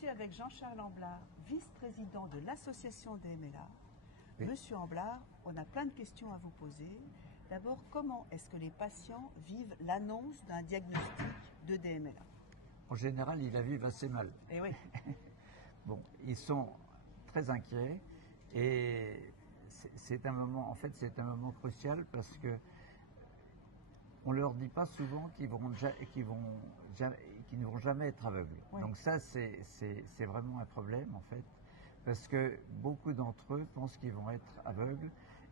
suis avec Jean-Charles Amblard, vice-président de l'association DMLA. Oui. Monsieur Amblard, on a plein de questions à vous poser. D'abord, comment est-ce que les patients vivent l'annonce d'un diagnostic de DMLA? En général, ils la vivent assez mal. Eh oui. Bon, ils sont très inquiets et c'est un moment, en fait, c'est un moment crucial parce que on leur dit pas souvent qu'ils ne vont jamais être aveugles. Oui. Donc ça, c'est vraiment un problème en fait, parce que beaucoup d'entre eux pensent qu'ils vont être aveugles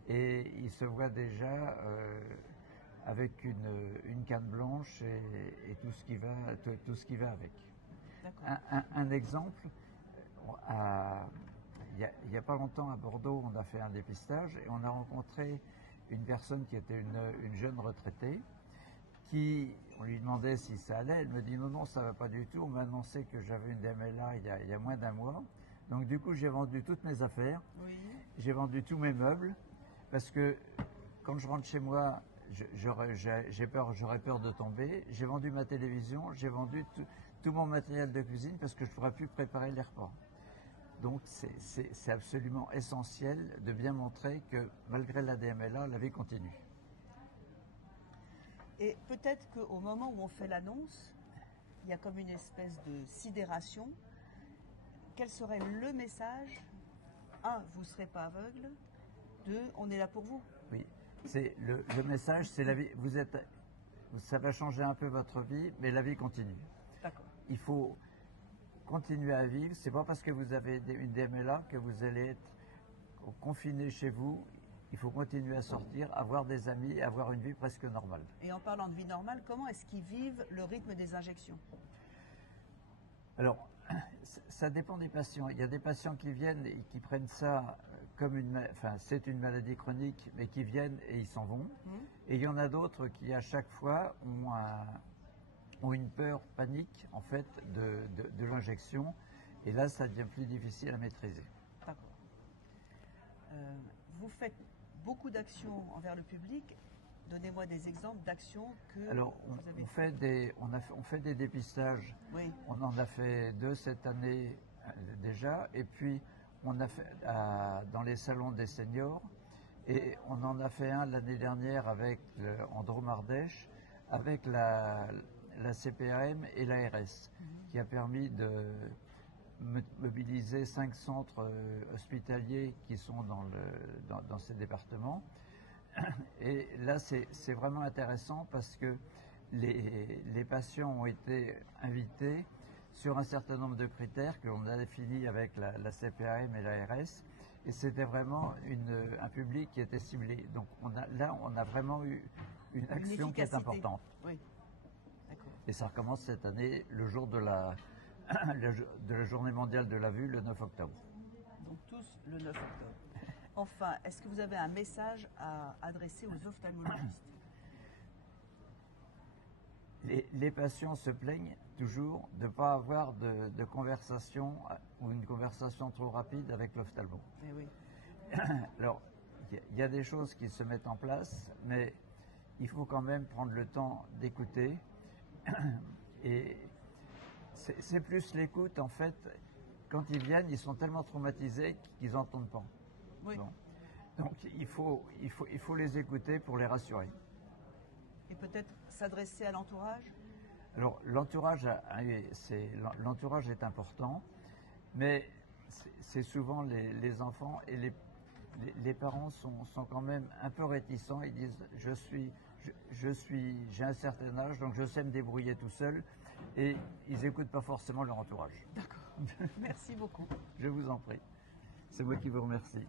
et ils se voient déjà avec une canne blanche et tout ce qui va avec. Un exemple, il n'y a pas longtemps à Bordeaux, on a fait un dépistage et on a rencontré une personne qui était une jeune retraitée. On lui demandait si ça allait, elle me dit non, ça va pas du tout, on m'a annoncé que j'avais une DMLA il y a moins d'un mois. Donc du coup, j'ai vendu toutes mes affaires, Oui. j'ai vendu tous mes meubles, parce que quand je rentre chez moi, j'aurais peur de tomber. J'ai vendu ma télévision, j'ai vendu tout mon matériel de cuisine parce que je ne pourrais plus préparer les repas. Donc c'est absolument essentiel de bien montrer que malgré la DMLA, la vie continue. Et peut-être qu'au moment où on fait l'annonce, il y a comme une espèce de sidération. Quel serait le message? 1, vous ne serez pas aveugle. 2, on est là pour vous. Oui, c'est le message, c'est la vie. Ça va changer un peu votre vie, mais la vie continue. D'accord. Il faut continuer à vivre. C'est pas parce que vous avez une DMLA que vous allez être confiné chez vous. Il faut continuer à sortir, avoir des amis, avoir une vie presque normale. Et en parlant de vie normale, comment est-ce qu'ils vivent le rythme des injections? Alors, ça dépend des patients. Il y a des patients qui viennent et qui prennent ça comme c'est une maladie chronique, mais qui viennent et ils s'en vont. Et il y en a d'autres qui, à chaque fois, ont une peur panique, en fait, de l'injection. Et là, ça devient plus difficile à maîtriser. D'accord. Vous faites beaucoup d'actions envers le public. Donnez-moi des exemples d'actions que Alors, vous avez on fait des dépistages. Oui. On en a fait 2 cette année déjà. Et puis, on a fait dans les salons des seniors. Et on en a fait un l'année dernière avec en Drôme-Ardèche, avec la CPAM et l'ARS, qui a permis de mobiliser 5 centres hospitaliers qui sont dans ces départements. Et là, c'est vraiment intéressant parce que les patients ont été invités sur un certain nombre de critères que l'on a définis avec la CPAM et l'ARS. Et c'était vraiment un public qui était ciblé. Donc on a vraiment eu une action qui est importante. Oui. D'accord. Et ça recommence cette année, le jour de la journée mondiale de la vue, le 9 octobre. Donc tous le 9 octobre. Enfin, est-ce que vous avez un message à adresser aux ophtalmologistes? Les patients se plaignent toujours de ne pas avoir de conversation ou une conversation trop rapide avec l'ophtalmo. Eh oui. Alors, il y a des choses qui se mettent en place, mais il faut quand même prendre le temps d'écouter. Et c'est plus l'écoute, en fait. Quand ils viennent, ils sont tellement traumatisés qu'ils n'entendent pas. Oui. Bon. Donc il faut les écouter pour les rassurer. Et peut-être s'adresser à l'entourage? Alors l'entourage est important, mais c'est souvent les enfants et les parents sont quand même un peu réticents. Ils disent j'ai un certain âge, donc je sais me débrouiller tout seul, et ils n'écoutent pas forcément leur entourage. D'accord. Merci beaucoup. Je vous en prie. C'est moi qui vous remercie.